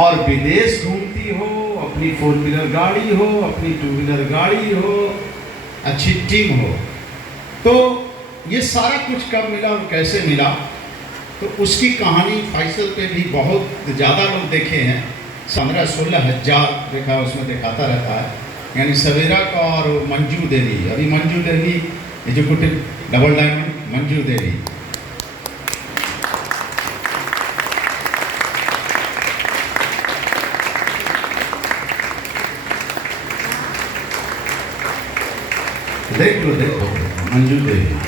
और विदेश घूमती हो, अपनी 4 व्हीलर गाड़ी हो, अपनी 2 व्हीलर गाड़ी हो, अच्छी टीम हो, तो ये सारा कुछ कब मिला और कैसे मिला, तो उसकी कहानी फैसल पे भी बहुत ज़्यादा लोग देखे हैं। 15-16 हज़ार देखा, उसमें दिखाता रहता है, यानी सवेरा का और मंजू देवी, अभी Manju Devi educative double diamond Manju Devi, देख लो मंजू देवी,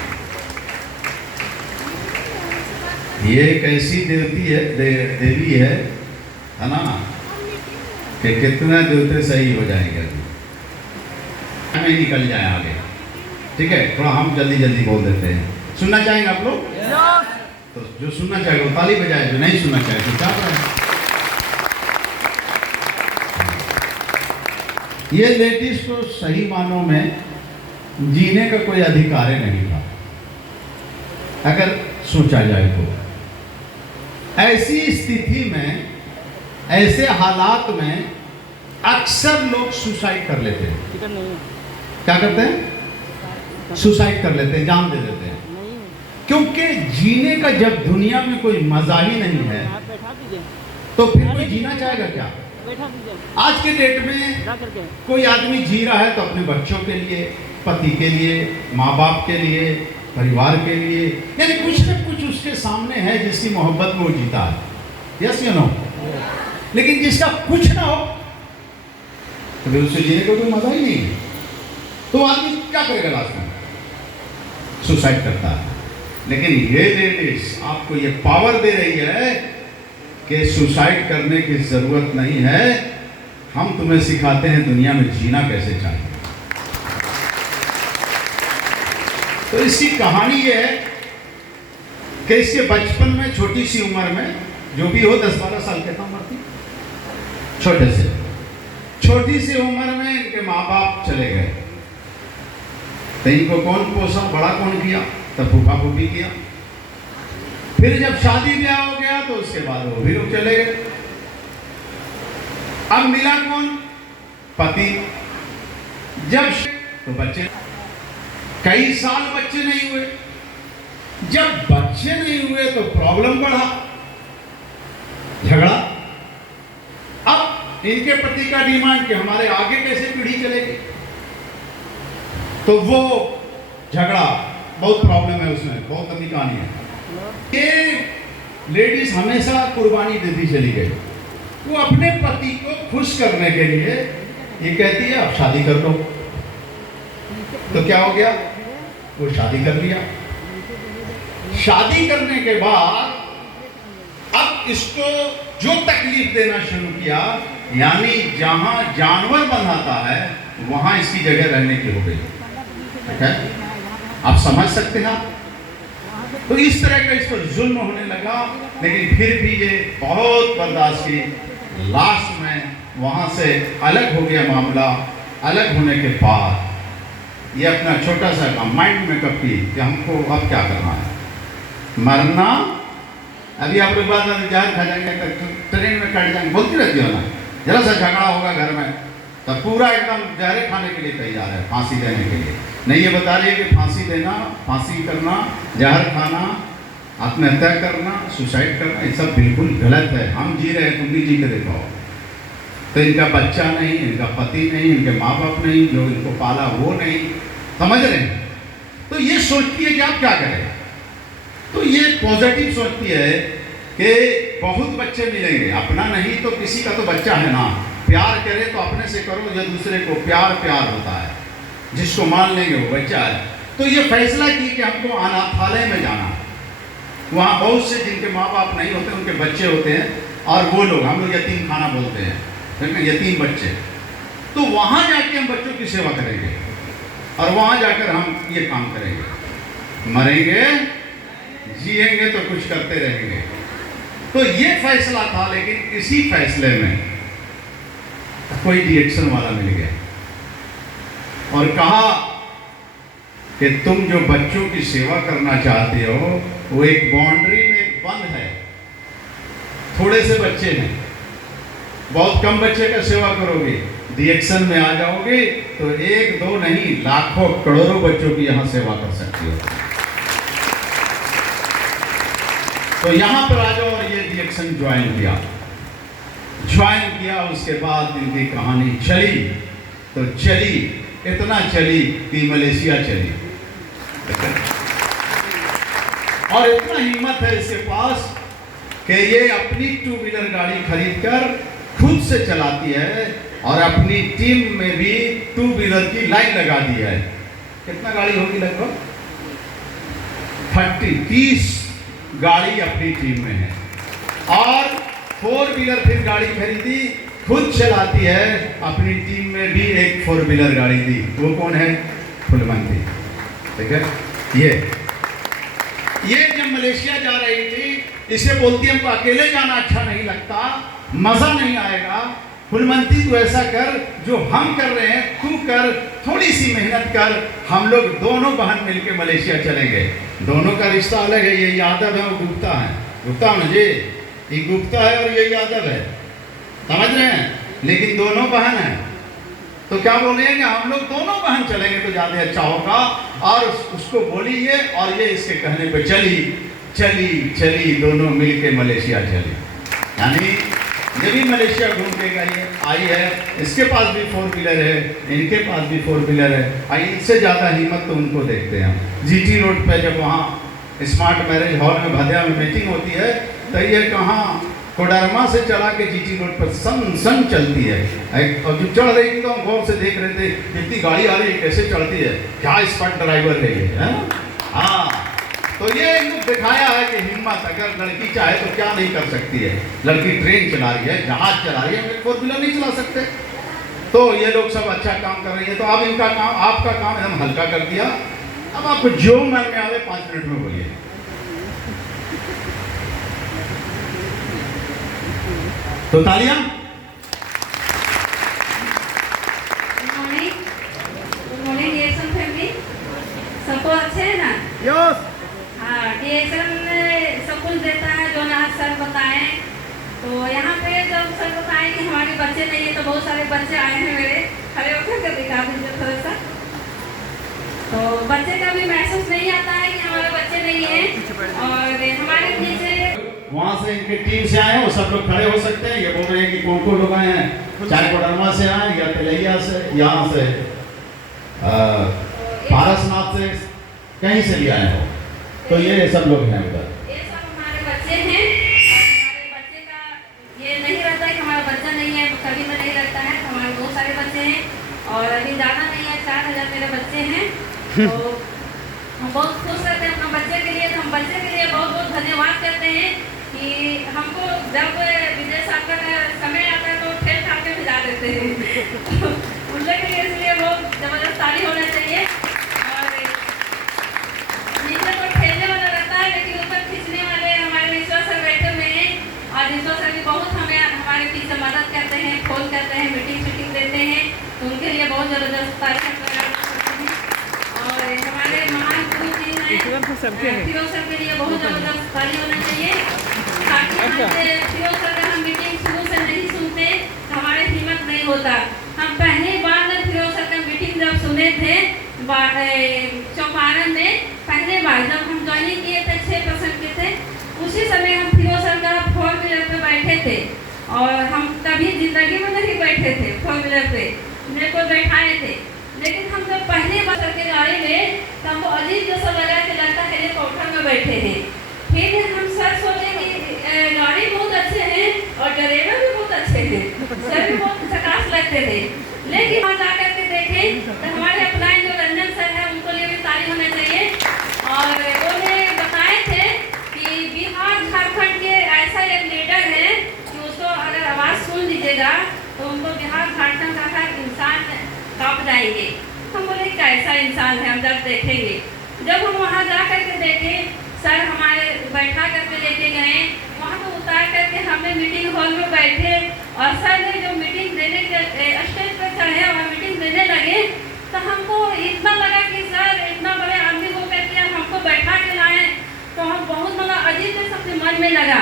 ये एक ऐसी देवती है, देवी है ना, कि कितना देवते सही हो जाएंगे, हमें निकल जाए आगे। ठीक है, थोड़ा हम जल्दी जल्दी बोल देते हैं। सुनना चाहेंगे आप लोग? तो जो सुनना चाहेगा वो ताली बजाए, जो नहीं सुनना चाहे तो क्या करें। ये लेडीज को सही मानों में जीने का कोई अधिकार नहीं था, अगर सोचा जाए तो। ऐसी स्थिति में, ऐसे हालात में अक्सर लोग सुसाइड कर लेते हैं। क्या करते हैं? सुसाइड कर लेते हैं, जान दे देते हैं, क्योंकि जीने का जब दुनिया में कोई मजा ही नहीं है तो फिर कोई जीना चाहेगा क्या? आज के डेट में कोई आदमी जी रहा है तो अपने बच्चों के लिए, पति के लिए, माँ बाप के लिए, परिवार के लिए, यानी कुछ न कुछ उसके सामने है जिसकी मोहब्बत में वो जीता है। यस या नो? लेकिन जिसका कुछ ना हो तो फिर उससे जीने को कोई मजा ही नहीं है, तो आदमी क्या करेगा? लास्ट में सुसाइड करता है। लेकिन ये लेडीज आपको ये पावर दे रही है कि सुसाइड करने की जरूरत नहीं है, हम तुम्हें सिखाते हैं दुनिया में जीना कैसे चाहिए। तो इसकी कहानी ये है कि इसके बचपन में, छोटी सी उम्र में, जो भी हो 10-12 साल की उम्र थी, छोटी सी उम्र में इनके माँ बाप चले गए, तो इनको कौन पोसा, बड़ा कौन किया? तब फूफा फूफी किया। फिर जब शादी ब्याह हो गया तो उसके बाद वो भी लोग चले गए। अब मिला कौन? पति। जब तो बच्चे, कई साल बच्चे नहीं हुए। जब बच्चे नहीं हुए तो प्रॉब्लम बढ़ा, झगड़ा। अब इनके पति का डिमांड कि हमारे आगे कैसे पीढ़ी चलेगी, तो वो झगड़ा, बहुत प्रॉब्लम है उसमें, बहुत लंबी कहानी है। ये लेडीज हमेशा कुर्बानी देती चली गई। वो अपने पति को खुश करने के लिए ये कहती है अब शादी कर लो। तो क्या हो गया? वो शादी कर लिया। शादी करने के बाद अब इसको जो तकलीफ देना शुरू किया, यानी जहां जानवर बंधाता है वहां इसकी जगह रहने की हो गई। ठीक है, आप समझ सकते हैं। तो इस तरह का इस पर जुल्म होने लगा, लेकिन फिर भी ये बहुत बर्दाश्त की। लास्ट में वहां से अलग हो गया मामला। अलग होने के बाद ये अपना छोटा सा माइंड मेकअप की कि हमको अब क्या करना है, मरना। अभी आप लोग बात में जहर खा जाएंगे, ट्रेन में कट जाएंगे, बोलती रहती हो ना, जरा सा झगड़ा होगा घर में तब पूरा एकदम जहरे खाने के लिए तैयार है, फांसी देने के लिए। नहीं, ये बता रही है कि फांसी देना, फांसी करना, जहर खाना, आत्महत्या करना, सुसाइड करना, ये सब बिल्कुल गलत है। हम जी रहे हैं, तुम भी जी के देखो। तो इनका बच्चा नहीं, इनका पति नहीं, इनके माँ बाप नहीं, जो इनको पाला वो नहीं, समझ रहे हैं। तो ये सोचती है कि आप क्या करें। तो ये पॉजिटिव सोचती है कि बहुत बच्चे मिलेंगे, अपना नहीं तो किसी का तो बच्चा है ना। प्यार करे तो अपने से करो, या दूसरे को प्यार प्यार होता है, जिसको मान लेंगे वो बच्चा है। तो ये फैसला की कि हमको अनाथालय में जाना। वहाँ बहुत से जिनके माँ बाप नहीं होते, उनके बच्चे होते हैं, और वो लोग, हम लोग यतीम खाना बोलते हैं, यतीम बच्चे। तो वहाँ जाके हम बच्चों की सेवा करेंगे, और वहाँ जाकर हम ये काम करेंगे। मरेंगे, जिएंगे तो कुछ करते रहेंगे। तो ये फैसला था। लेकिन इसी फैसले में कोई रिएक्शन वाला मिल गया और कहा कि तुम जो बच्चों की सेवा करना चाहते हो वो एक बाउंड्री में बंद है, थोड़े से बच्चे हैं, बहुत कम बच्चे का सेवा करोगे, रिएक्शन में आ जाओगे तो एक दो नहीं लाखों करोड़ों बच्चों की यहाँ सेवा कर सकती हो। तो यहाँ पर आ जाओ और ये रिएक्शन ज्वाइन किया। उसके बाद इनकी कहानी चली तो चली, इतना चली कि मलेशिया चली। और इतना हिम्मत है इसके पास कि ये अपनी 2 व्हीलर गाड़ी खरीदकर खुद से चलाती है और अपनी टीम में भी 2 व्हीलर की लाइन लगा दी है। कितना गाड़ी होगी? लगभग 30 गाड़ी अपनी टीम में है। और 4 व्हीलर फिर गाड़ी खरीदी, खुद चलाती है, अपनी टीम में भी एक 4 व्हीलर गाड़ी दी। वो कौन है? फुलवंती। ठीक है। ये जब मलेशिया जा रही थी, इसे बोलती हमको अकेले जाना अच्छा नहीं लगता, मजा नहीं आएगा। फुलवंती तू ऐसा कर जो हम कर रहे हैं, तू कर, थोड़ी सी मेहनत कर, हम लोग दोनों बहन मिलके मलेशिया चलेंगे। दोनों का रिश्ता अलग है। ये यादव है, वो गुप्ता है। गुप्ता मुझे, ये गुप्ता है और ये यादव है, समझ रहे हैं? लेकिन दोनों बहन हैं। तो क्या बोल रहे हैं कि हम लोग दोनों बहन चलेंगे तो ज़्यादा अच्छा होगा। और उसको बोली ये, और ये इसके कहने पे चली, दोनों मिलके मलेशिया चली। यानी ये भी मलेशिया घूम के आई है। इसके पास भी 4 व्हीलर है, इनके पास भी 4 व्हीलर है। इनसे ज़्यादा हिम्मत तो उनको देखते हैं हम। जीटी रोड पे जब वहाँ स्मार्ट मैरिज हॉल में भदिया में मीटिंग होती है तो ये कहाँ कोडरमा से चला के जीटी रोड पर सन चलती है। और जब चढ़ रही थी तो हम गौर से देख रहे थे, इतनी गाड़ी आ रही है, कैसे चढ़ती है, क्या स्पॉट ड्राइवर है ये, है? हाँ, तो ये दिखाया है कि हिम्मत, अगर लड़की चाहे तो क्या नहीं कर सकती है। लड़की ट्रेन चला रही है, जहाज चला रही है, 4 व्हीलर नहीं चला सकते। तो ये लोग सब अच्छा काम कर रही है। तो अब इनका काम, आपका काम एकदम हल्का कर दिया। अब आपको जो मन में आवे 5 मिनट में बोलिए। तो तालियां। गुड मॉर्निंग डीएक्शन फैमिली, सबको अच्छे है ना? यस। हाँ, डीएक्शन सब कुछ देता है जो ना सर बताएं। तो यहाँ पे जब सर बताएं कि हमारे बच्चे नहीं है, तो बहुत सारे बच्चे आए हैं मेरे, खड़े होकर के दिखा दीजिए थोड़ा सा। तो बच्चे का भी महसूस नहीं आता है कि हमारे बच्चे नहीं है। और हमारे पीछे वहाँ से इनके टीम से आए हैं, वो सब लोग खड़े हो सकते हैं। ये बोल रहे हैं कि कौन कौन लोग आए हैं, चाहे कोडरमा से आए या तिलैया से, यहाँ से पारसनाथ से, कहीं से भी आए हो। तो ये सब लोग हैं उधर। ये सब हमारे बच्चे हैं। और हमारे बच्चे का ये नहीं रहता है कि हमारा बच्चा नहीं है, कभी तो नहीं रहता है। हमारे बहुत सारे बच्चे हैं और अभी ज़्यादा नहीं है, 4000 मेरे बच्चे हैं। तो हम बहुत खुश रहते हैं अपने बच्चे के लिए। तो हम बच्चे के लिए बहुत बहुत धन्यवाद करते हैं कि हमको जब विदेश आकर समय आता है तो ठेल खा के भिजा देते हैं। उन लोग के लिए इसलिए बहुत ज़बरदस्त ताली होना चाहिए। और नीचे तो ठेलने वाला रहता है, लेकिन ऊपर खींचने वाले हमारे विश्वास सर बैठे हुए हैं। और विश्वास सर भी बहुत हमारे पीछे मदद करते हैं, फोन करते हैं, मीटिंग देते हैं। तो उनके लिए बहुत ज़बरदस्त ताली करते हैं। और हमारे महान गुरु जी हैं, फिरोज सर के लिए बहुत ज़बरदस्त ताली होना चाहिए। फिरोज सर का हम मीटिंग शुरू से नहीं सुनते तो हमारे हिम्मत नहीं होता। हम पहली बार जब फिरोज सर का मीटिंग जब सुने थे चौपारण में, पहले बार जब हम ज्वाइनिंग किए थे 6% के थे, उसी समय हम फिरोज सर का 4 व्हीलर पे बैठे थे। और हम कभी जिंदगी में नहीं बैठे थे 4 व्हीलर पे, मेरे को बैठाए थे। लेकिन हम जब पहली बार सर के गाड़ी में, तो हमको अजीब जैसा लगा कि लगता है हेलीकॉप्टर में बैठे हैं। फिर हम सर सोचे कि गाड़ी बहुत अच्छे हैं और ड्राइवर भी बहुत अच्छे हैं, सर भी बहुत झकास लगते थे। लेकिन वहाँ जाकर के देखें तो हमारे अपलाइन जो रंजन सर है, उनको लिए भी तारीफ होना चाहिए। और उन्होंने बताए थे कि बिहार झारखंड के ऐसा एक लीडर है कि उसको अगर आवाज़ सुन लीजिएगा तो उनको बिहार झारखंड का हर इंसान काँप जाएंगे। हम बोले कैसा इंसान है, हम जब देखेंगे। जब हम वहाँ जा करके देखें, सर हमारे बैठा करके लेके गए, वहाँ पर उतार करके हमें मीटिंग हॉल में बैठे। और सर ने जो मीटिंग देने के स्टेज पर चढ़े और मीटिंग देने लगे, तो हमको इतना लगा कि सर इतना बड़े आदमी होकर के हमको बैठा के लाए। तो हम बहुत अजीब से सबके मन में लगा।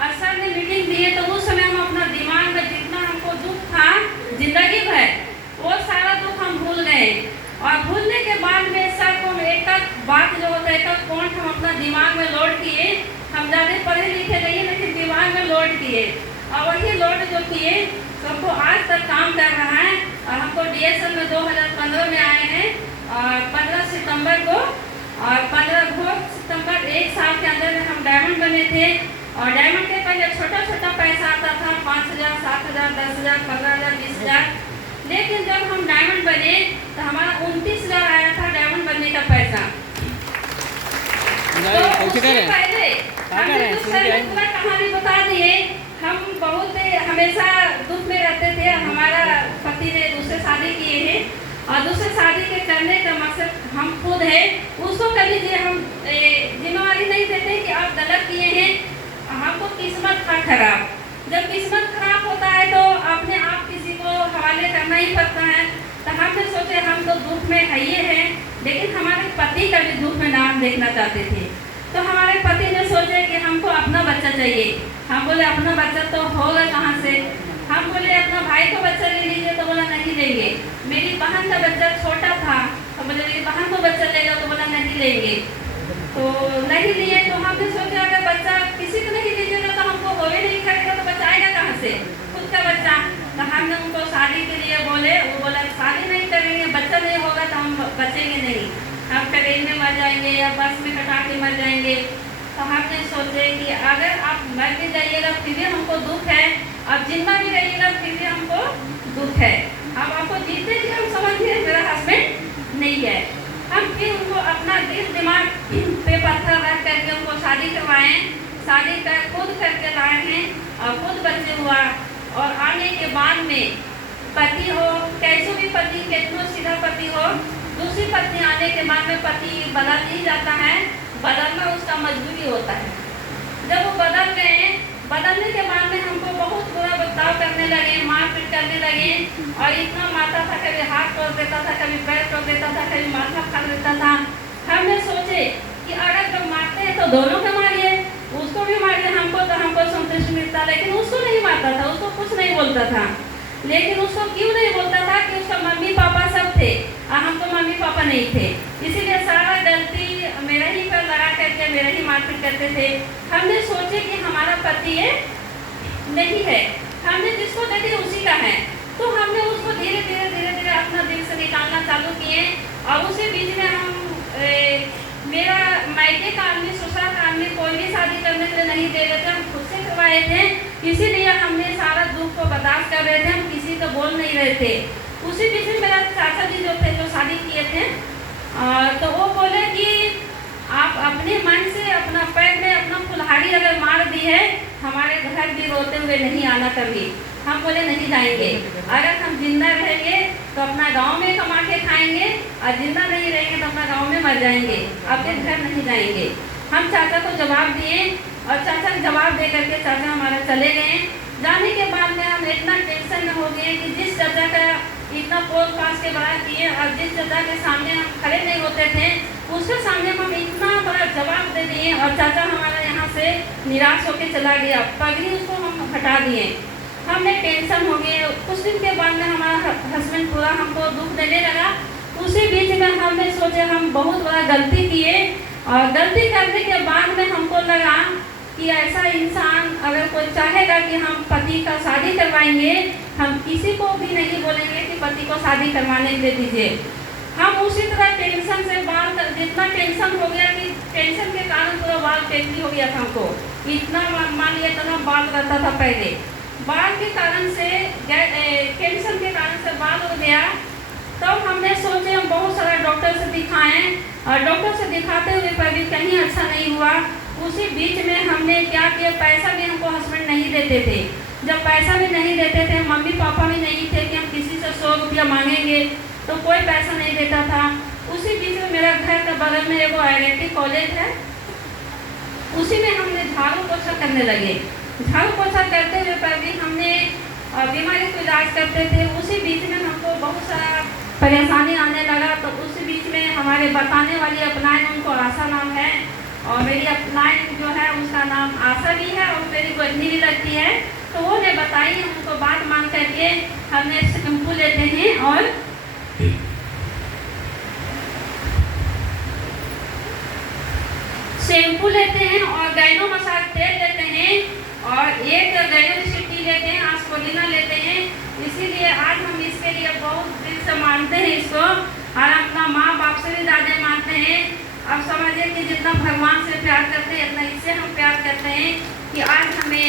और सर ने मीटिंग दी है तो उस समय हम अपना दिमाग में जितना हम बात जो होता है का पॉइंट हम अपना दिमाग में लोड किए, हम ज़्यादा पढ़े लिखे नहीं लेकिन दिमाग में लोड किए और वही लोड जो किए तो हमको आज तक काम कर रहा है। और हमको DSL में 2015 में आए हैं और 15 सितंबर को और 15 सितंबर 1 साल के अंदर में हम डायमंड बने थे। और डायमंड के पहले छोटा छोटा पैसा आता था 5,000, 7,000, 10,000, 15,000, 20,000, लेकिन जब हम डायमंड बने तो हमारा 29,000 आया था डायमंड बनने का पैसा। तो उससे पहले हमने पूरा कहानी बता दिए। हम बहुत हमेशा दुख में रहते थे। हमारा पति ने दूसरे शादी किए हैं और दूसरे शादी के करने का मकसद हम खुद है, उसको कभी हम जिम्मेवारी नहीं देते कि आप गलत किए हैं। हमको किस्मत था खराब। जब किस्मत खराब होता है तो अपने आप किसी को हवाले करना ही पड़ता है। तो हमने सोचे हम तो दुख में है ही है, लेकिन हमारे पति का भी दुख में नाम देखना चाहते थे। तो हमारे पति ने सोचे कि हमको अपना बच्चा चाहिए। हम बोले अपना बच्चा तो होगा कहाँ से। हम बोले अपना भाई को बच्चा ले लीजिए, तो बोला नहीं लेंगे। मेरी बहन का बच्चा छोटा था तो बोले मेरी बहन को बच्चा ले लो, तो बोला नहीं लेंगे। तो नहीं लिए। तो हमने सोचा अगर बच्चा किसी को नहीं लीजिएगा तो हमको हो ही नहीं करेगा, तो बच्चा आएगा कहाँ से, खुद का बच्चा। तो हमने उनको शादी के लिए बोले, वो बोला शादी नहीं करेंगे, बच्चा नहीं होगा तो हम बचेंगे नहीं, हम ट्रेन में मर जाएंगे या बस में कटा के मर जाएंगे। तो हमने सोचे कि अगर आप मर भी जाइएगा फिर भी हमको दुख है, अब जिंदा भी रहिएगा फिर भी हमको दुख है। हम आपको जीते जी हम समझिए मेरा हस्बैंड नहीं है। हम फिर उनको अपना दिल दिमाग पे पत्थर रख करके उनको शादी करवाएं। शादी कर खुद करके लाए हैं और खुद बच्चे हुआ। और आने के बाद में पति हो कैसे भी पति कितना सीधा पति हो, दूसरी पत्नी आने के बाद में पति बदल नहीं जाता है, बदलना उसका मजबूरी होता है। जब वो बदल गए, बदलने के बाद में हमको बहुत बुरा बर्ताव करने लगे, मारपीट करने लगे और इतना मारता था, कभी हाथ तोड़ देता था, कभी पैर तोड़ देता था, कभी माथा फाड़ देता था। हमने सोचे कि अगर जब मारते हैं तो दोनों को मारिए, उसको भी मारिए, हमको तो हमको संतुष्टि मिलता, लेकिन उसको नहीं मारता था, उसको कुछ नहीं बोलता था। लेकिन उसको क्यों नहीं बोलता था कि उसका मम्मी पापा सब थे और हम तो मम्मी पापा नहीं थे, इसीलिए सारा गलती मेरा ही पर लगा करके मेरा ही मारपीट करते थे। हमने सोचे कि हमारा पति ये नहीं है, हमने जिसको दे दिया उसी का है। तो हमने उसको धीरे धीरे अपना दिल से निकालना चालू किए। और उसी बीच में हम मेरा मायके का आदमी ससुराल का आदमी कोई भी शादी करने के लिए नहीं दे रहे थे, हम खुद से करवाए थे। इसीलिए हमने सारा दुख को बर्दाश्त कर रहे थे, हम किसी को बोल नहीं रहे थे। उसी बीच में मेरा चाचा जी जो थे, जो शादी किए थे, तो वो बोले कि आप अपने मन से अपना पैर में अपना कुल्हाड़ी अगर मार दी है, हमारे घर भी रोते हुए नहीं आना कभी। हम बोले नहीं जाएंगे, अगर हम जिंदा रहेंगे तो अपना गांव में कमा के खाएंगे और जिंदा नहीं रहेंगे तो अपना गांव में मर जाएंगे, अपने घर नहीं जाएंगे। हम चाचा को जवाब दिए और चाचा को जवाब दे करके चाचा हमारा चले गए। जाने के बाद में हम इतना टेंशन में हो गए कि जिस चाचा का इतना पोल पास के बड़ा किए और जिस चाचा के सामने हम खड़े नहीं होते थे, उसके सामने हम इतना बड़ा जवाब दे दिए और चाचा हमारा यहाँ से निराश होकर चला गया। पगड़ी उसको हम हटा दिए, हमने टेंशन हो गए। कुछ दिन के बाद में हमारा हस्बैंड पूरा हमको दुख देने लगा। उसी बीच में हमने सोचे हम बहुत बड़ा गलती किए और गलती करने के बाद में हमको लगा कि ऐसा इंसान अगर कोई चाहेगा कि हम पति का शादी करवाएंगे, हम किसी को भी नहीं बोलेंगे कि पति को शादी करवाने के लिए दीजिए। हम उसी तरह टेंशन से बाल जितना टेंशन हो गया कि टेंशन के कारण पूरा बाल टेकली हो गया था हमको, इतना मान लिया इतना बाल रहता था पहले। बाल के कारण से टेंशन के कारण से बाल हो गया। तब हमने सोचे हम बहुत सारा डॉक्टर से दिखाएं और डॉक्टर से दिखाते हुए पर भी कहीं अच्छा नहीं हुआ। उसी बीच में हमने क्या किया, पैसा भी हमको हस्बैंड नहीं देते थे। जब पैसा भी नहीं देते थे, मम्मी पापा भी नहीं थे कि हम किसी से 100 रुपया मांगेंगे, तो कोई पैसा नहीं देता था। उसी बीच में मेरा घर के बगल में एगो IIT कॉलेज है, उसी में हमने झाड़ू पोछा करने लगे। झाड़ू पोछा करते हुए पर भी हमने बीमारी को इलाज करते थे। उसी बीच में हमको बहुत सारा परेशानी आने लगा। तो उसी बीच में हमारे बताने वाली अपनाएं, उनको आशा नाम है और मेरी अपनाएं जो है उसका नाम आशा भी है और मेरी गोदनी भी लगती है। तो वो ने बताई, उनको बात मान करके हमने शैम्पू लेते हैं और गैनो मसाज तेल लेते हैं और एक गैनो सिट्टी लेते हैं, आस्पोलिना लेते हैं। इसीलिए आज हम इसके लिए बहुत दिल से मानते हैं इसको, और अपना माँ बाप से भी ज़्यादा मानते हैं। अब समझिए कि जितना भगवान से प्यार करते हैं इतना इससे हम प्यार करते हैं कि आज हमें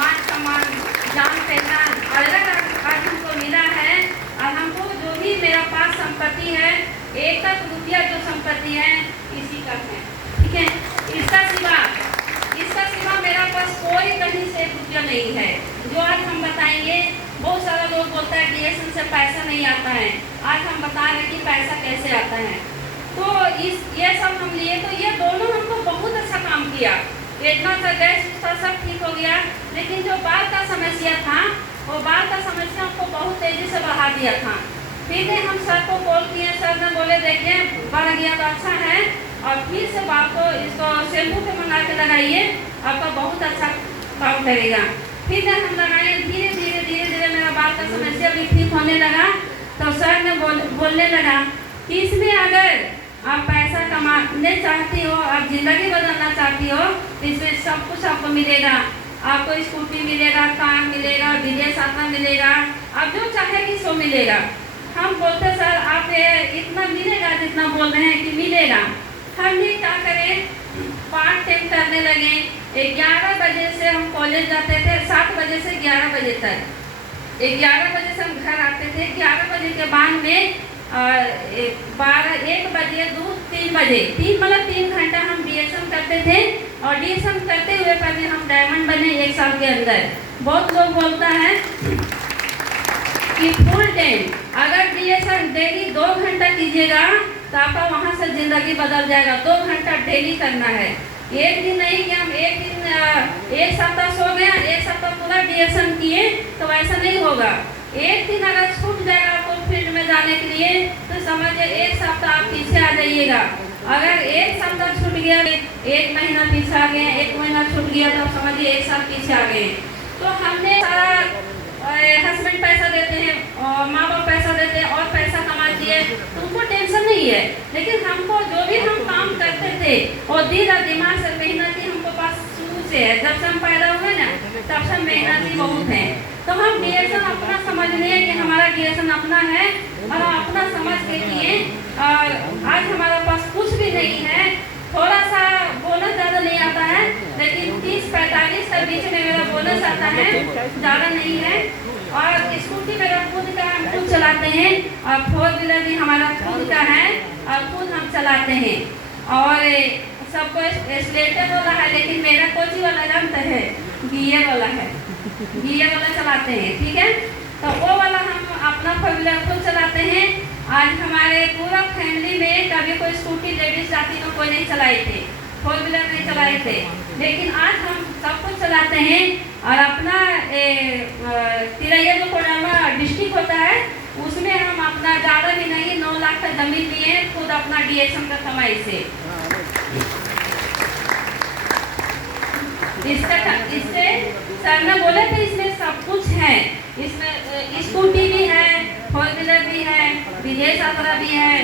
मान सम्मान, जान पहचान अलग आज हमको मिला है। और हमको जो भी मेरा पास संपत्ति है, एक रुपया जो संपत्ति है इसी का है, ठीक है। इसका सिवा मेरा पास कोई कहीं से रुपया नहीं है। जो आज हम बताएंगे, बहुत सारा लोग बोलता है DSN से पैसा नहीं आता है। आज हम बता रहे हैं कि पैसा कैसे आता है। तो ये सब हम लिए, तो ये दोनों हमको बहुत अच्छा काम किया। इतना सा गैस उसका सब ठीक हो गया, लेकिन जो बाल का समस्या था, वो बाल का समस्या हमको बहुत तेजी से बढ़ा दिया था। फिर हम सर को कॉल किए, सर ने बोले देखिए बढ़ गया तो अच्छा है, और फिर से बाल को इसको शैम्पू पे मंगा के लगाइए, आपका बहुत अच्छा काम करेगा। फिर हम लगाए, धीरे धीरे मेरा बाल का समस्या भी ठीक होने लगा। तो सर ने बोलने लगा कि इसमें अगर आप पैसा कमाने चाहती हो, आप जिंदगी बदलना चाहती हो, तो इसमें सब कुछ आपको मिलेगा। आपको स्कूटी मिलेगा, कार मिलेगा, विदेश यात्रा मिलेगा, आप जो चाहेगी सो मिलेगा। हम बोलते सर आप इतना मिलेगा जितना बोल रहे हैं कि मिलेगा। हम भी क्या करें, पार्ट टाइम करने लगे। 11 बजे से हम कॉलेज जाते थे, 7 बजे से 11 बजे तक। 11 बजे से हम घर आते थे। 11 बजे के बाद में 12, 1 बजे, 2, 3 बजे, 3 घंटा हम DSN करते थे। और DSN करते हुए पहले हम डायमंड बने 1 साल के अंदर। बहुत लोग बोलता है कि फुल टाइम अगर DSN डेली 2 घंटा कीजिएगा तो आपका वहाँ से ज़िंदगी बदल जाएगा। 2 घंटा डेली करना है, एक दिन नहीं कि हम एक दिन एक सप्ताह सो गया, एक सप्ताह पूरा DSN किए, तो वैसा नहीं होगा। एक दिन अगर छूट जाएगा आपको फील्ड में जाने के लिए, तो समझिए 1 सप्ताह आप पीछे आ जाइएगा। अगर 1 सप्ताह छूट गया, 1 महीना पीछे आ गए, 1 महीना छूट गया, तो समझिए 1 साल पीछे आ गए। तो हमने सारा हस्बैंड पैसा देते हैं और माँ बाप पैसा देते हैं और पैसा कमाती है, तो उनको टेंशन नहीं है। लेकिन हमको जो भी हम काम करते थे वो दिल और दिमाग से मेहनती हमको पास शुरू से है। जब से हम पैदा हुए ना तब से मेहनती बहुत है। तो हम DSN अपना समझ लिए कि हमारा DSN अपना है और हम अपना समझ के किए। और आज हमारे पास कुछ भी नहीं है, थोड़ा सा बोनस ज़्यादा नहीं आता है, लेकिन 30-45 के बीच में मेरा बोनस आता है, ज़्यादा नहीं है। और स्कूटी मेरा खुद का, हम खुद चलाते हैं, और 4 व्हीलर भी हमारा खुद का है और खुद हम चलाते हैं। और सबको स्लेटर वाला है, लेकिन मेरा कोची वाला जानते हैं, गियर वाला है, गियर वाला चलाते हैं, ठीक है। तो वो वाला हम अपना 4 व्हीलर खुद चलाते हैं। आज हमारे पूरा फैमिली में कभी कोई स्कूटी लेडीज जाती तो कोई नहीं चलाई थे, 4 व्हीलर नहीं चलाए थे, लेकिन आज हम सब कुछ चलाते हैं। और अपना तिरैया जो कोडरमा डिस्ट्रिक्ट होता है, उसमें हम अपना ज़्यादा भी नहीं 9 लाख का जमीन लिए खुद अपना DSN का कमाई से। इससे सर ने बोले थे इसमें सब कुछ है, इसमें स्कूटी भी है, 4 व्हीलर भी है, विदेश यात्रा भी है,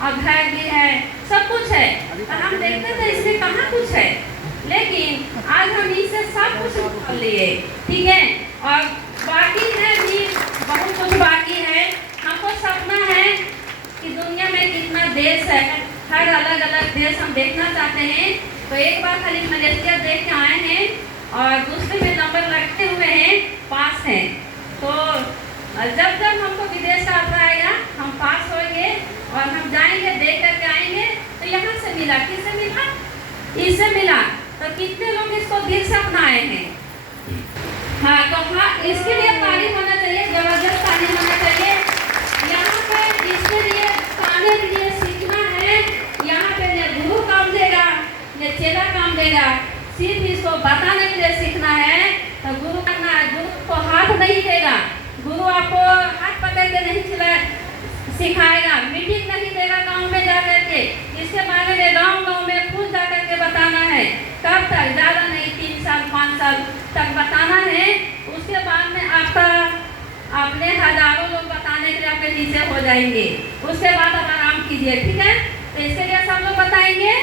और घर भी है, सब कुछ है। तो हम देखते थे इसमें कहाँ कुछ है, लेकिन आज हम इससे सब कुछ लिए, ठीक है। और बाकी है भी बहुत कुछ बाकी है। हमको सपना है कि दुनिया में कितना देश है, हर अलग अलग देश हम देखना चाहते हैं। तो एक बार खाली मलेशिया देख के आए हैं और दूसरे में नंबर लगते हुए हैं, पास हैं। तो जब हमको विदेश का यात्रा आएगा हम पास होंगे और हम जाएंगे, देख करके आएंगे। तो यहाँ से मिला, किससे मिला, इससे मिला। तो कितने लोग इसको दिल से अपनाए हैं। हाँ, तो हाँ, इसके लिए तारीफ होना चाहिए, जबरदस्त तारीफ होना चाहिए। यहाँ पे इसके लिए खाने के लिए सीखना है। यहाँ पे न गुरु काम देगा न चेला काम देगा, सिर्फ इसको बताने के लिए सीखना है। तो गुरु करना है, गुरु को हाथ नहीं देगा, गुरु आपको हाथ पकड़ के नहीं सिखाएगा, मीटिंग नहीं देगा गांव में जा करके। इसके बारे में गांव में खुद जा करके बताना है। कब तक, ज़्यादा नहीं, 3 साल 5 साल तक बताना है। उसके बाद में आपका अपने हजारों लोग बताने के लिए आपके नीचे हो जाएंगे। उसके बाद आप आराम कीजिए, ठीक है। तो इसके लिए सब लोग बताएंगे।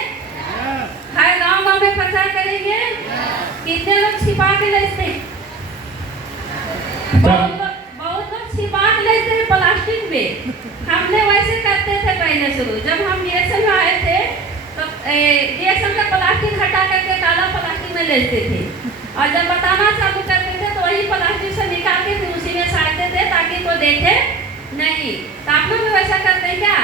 हर गांव गांव में प्रचार करेंगे। कितने लोग छिपा के लेते हैं, बहुत लोग छिपा के लेते हैं प्लास्टिक में। हमने वैसे करते थे पहले शुरू, जब हम बीएसएल में आए थे तो बीएसएल का प्लास्टिक हटा करके काला प्लास्टिक में लेते थे, और जब बताना चालू करते थे तो वही प्लास्टिक से निकाल के फिर उसी में साड़ते थे ताकि कोई देखे नहीं। तो आप लोग भी वैसा करते हैं क्या?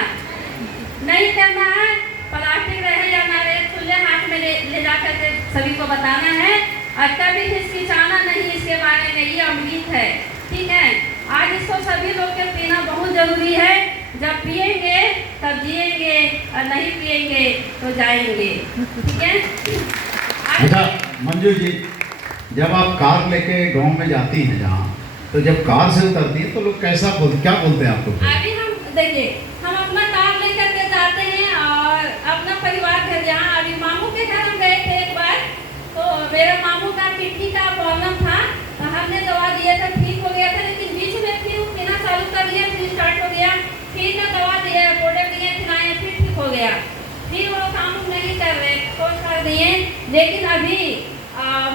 नहीं करना है। प्लास्टिक रहे या ना रहे, खुले हाथ में ले जा करके सभी को बताना है, और कभी हिचकिचाना नहीं इसके बारे में, ये अमृत है। ठीक है, आज इसको सभी लोग के पीना बहुत जरूरी है। जब पिएंगे तब जिएंगे, और नहीं पिएंगे तो जाएंगे। ठीक है। अच्छा मंजू जी, जब आप कार लेके गांव में जाती हैं जहाँ, तो जब कार से उतरती है तो लोग कैसा क्या बोलते हैं आपको? अभी हम देखिए, हम अपना कार लेकर के जाते हैं और अपना परिवार घर, जहाँ अभी मामू के घर हम गए थे एक बार, तो मेरे मामू का किडनी का प्रॉब्लम था, तो हमने दवा दिया था, ठीक हो गया था, लेकिन बीच में फिर पीना चालू कर दिया, फिर स्टार्ट हो गया, फिर ना दवा दिया, बोले दिए, खिलाए, फिर ठीक हो गया, फिर वो काम नहीं कर रहे, कोर्स कर दिए। लेकिन अभी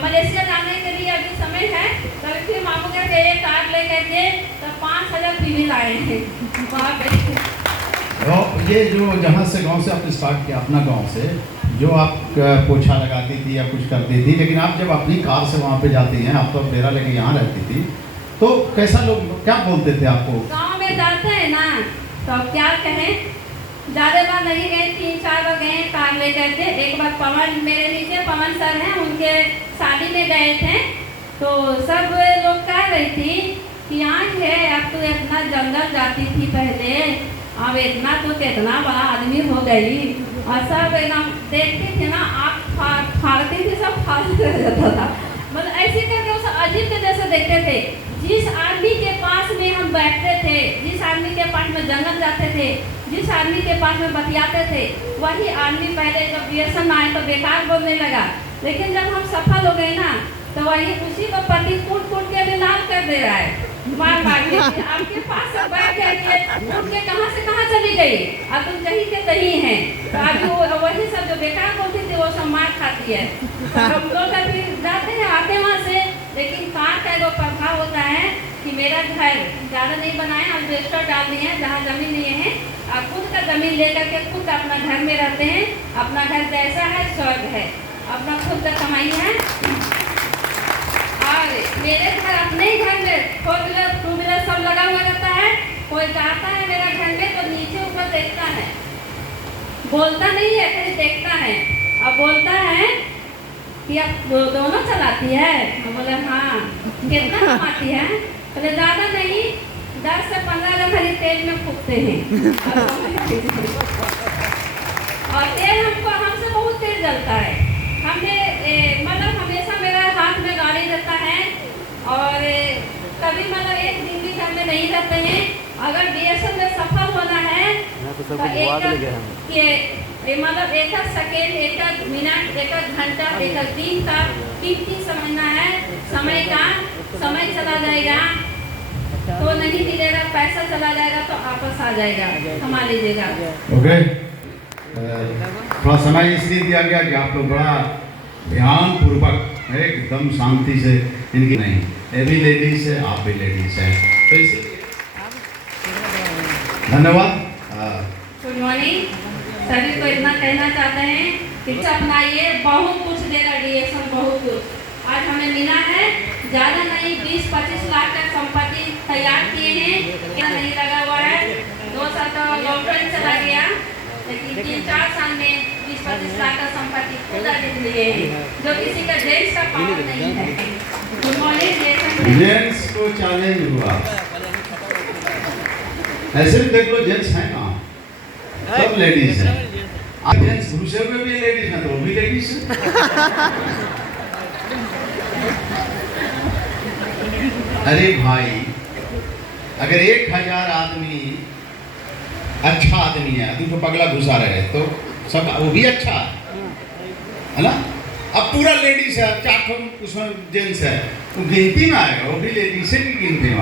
मलेशिया जाने के लिए अभी समय है, तभी फिर मामू का एक कार ले करके तो 5,000 पीवी लाए हैं वहाँ पे। तो ये जो जहाँ से गांव से आपने स्टार्ट किया, अपना गांव से, जो आप पोछा लगाती थी या कुछ करती थी, लेकिन आप जब अपनी कार से वहाँ पे जाती हैं, आप तो डेरा लेके यहाँ रहती थी, तो कैसा लोग क्या बोलते थे आपको? गाँव में जाते हैं ना तो क्या कहें, ज़्यादा बार नहीं गए, 3-4 बार गए कार ले करके। एक बार पवन, मेरे नीचे पवन सर हैं, उनके शादी में गए थे, तो सब लोग कह रही थी कि यहाँ है, अब तो इतना जंगल जाती थी पहले, अब इतना तो कितना बड़ा आदमी हो गई, और सब एकदम देखते थे ना, आँख फाड़ती थी, सब फाड़ रह जाता था, मतलब ऐसे करके उसे अजीब के जैसे देखते थे। जिस आदमी के पास में हम बैठते थे, जिस आदमी के पास में जंगल जाते थे, जिस आदमी के पास में बतियाते थे, वही आदमी पहले जब बीएसएल में आए तो बेकार बोलने लगा, लेकिन जब हम सफल हो गए ना तो वही उसी को पति कूट कूट के भी लाल कर दे रहा है, मार मार के। आपके पास से बैठ जाइए, उठ के कहाँ से कहाँ चली गई, अब तुम कहीं के कहीं हैं, तो अभी वही सब जो बेकार बोलती थी वो सब मार खाती है। तो हम लोग अभी जाते हैं आते वहाँ से, लेकिन कार का जो प्रभाव होता है कि मेरा घर ज़्यादा नहीं बनाए, हम अल्बेस्टर डाल दिए हैं, जहाँ जमीन नहीं है, आप खुद का जमीन लेकर के खुद अपना घर में रहते हैं। अपना घर जैसा है स्वर्ग है, अपना खुद का कमाई है। और मेरे घर, अपने ही घर में 4 व्हीलर 2 व्हीलर सब लगा हुआ रहता है। कोई जाता है मेरा घर में तो नीचे ऊपर देखता है, बोलता नहीं है, खाली देखता है, अब बोलता है कि आप दोनों चलाती है? मैं बोला हाँ। कितना कमाती है? बोले ज़्यादा नहीं, 10 से 15 हज़ार खाली तेल में फूकते हैं। और तेल हमसे बहुत तेल जलता है। हमने मतलब हमेशा मेरा हाथ में गाड़ी रहता है, और कभी मतलब एक दिन भी घर में नहीं रहते हैं। अगर बीएसएल में सफल होना है तो मतलब 1 सेकेंड, 1 मिनट, 1 घंटा, 1 दिन का कीमती समझना है। समय का, समय चला जाएगा तो नहीं मिलेगा, पैसा चला जाएगा तो वापस आ जाएगा, कमा लीजिएगा। ओके, थोड़ा समय इसलिए दिया गया कि आप लोग बड़ा ध्यान पूर्वक एकदम शांति से, इनकी नहीं, ये भी लेडीज है, आप भी लेडीज है, तो इसीलिए धन्यवाद। Good morning. सभी को इतना कहना चाहते हैं कि अपनाइए, बहुत कुछ देगा डीएसएल, बहुत कुछ आज हमें मिला है। ज़्यादा नहीं, 20-25 लाख का संपत्ति तैयार किए हैं, क्या नहीं लगा हुआ है। 2 साल का लॉकडाउन चला गया, लेकिन 3-4 साल में 20-25 लाख का संपत्ति खुद अर्जित लिए हैं, जो किसी का जेंट्स का पावर नहीं है। Good morning. जेंट्स को चैलेंज हुआ, ऐसे भी देख लो, जेंट्स है ना, सब लेडीज है। आज जेंट्स घुसे हुए भी लेडीज है, तो वो भी लेडीज है। अरे भाई, अगर 1000 आदमी अच्छा आदमी है, दूसरा पगला घुसा रहे तो सब वो भी अच्छा है ना। अब पूरा लेडीज है, 4 उसमें जेंट्स है, वो गिनती में आएगा, वो भी लेडीज से की गिनती में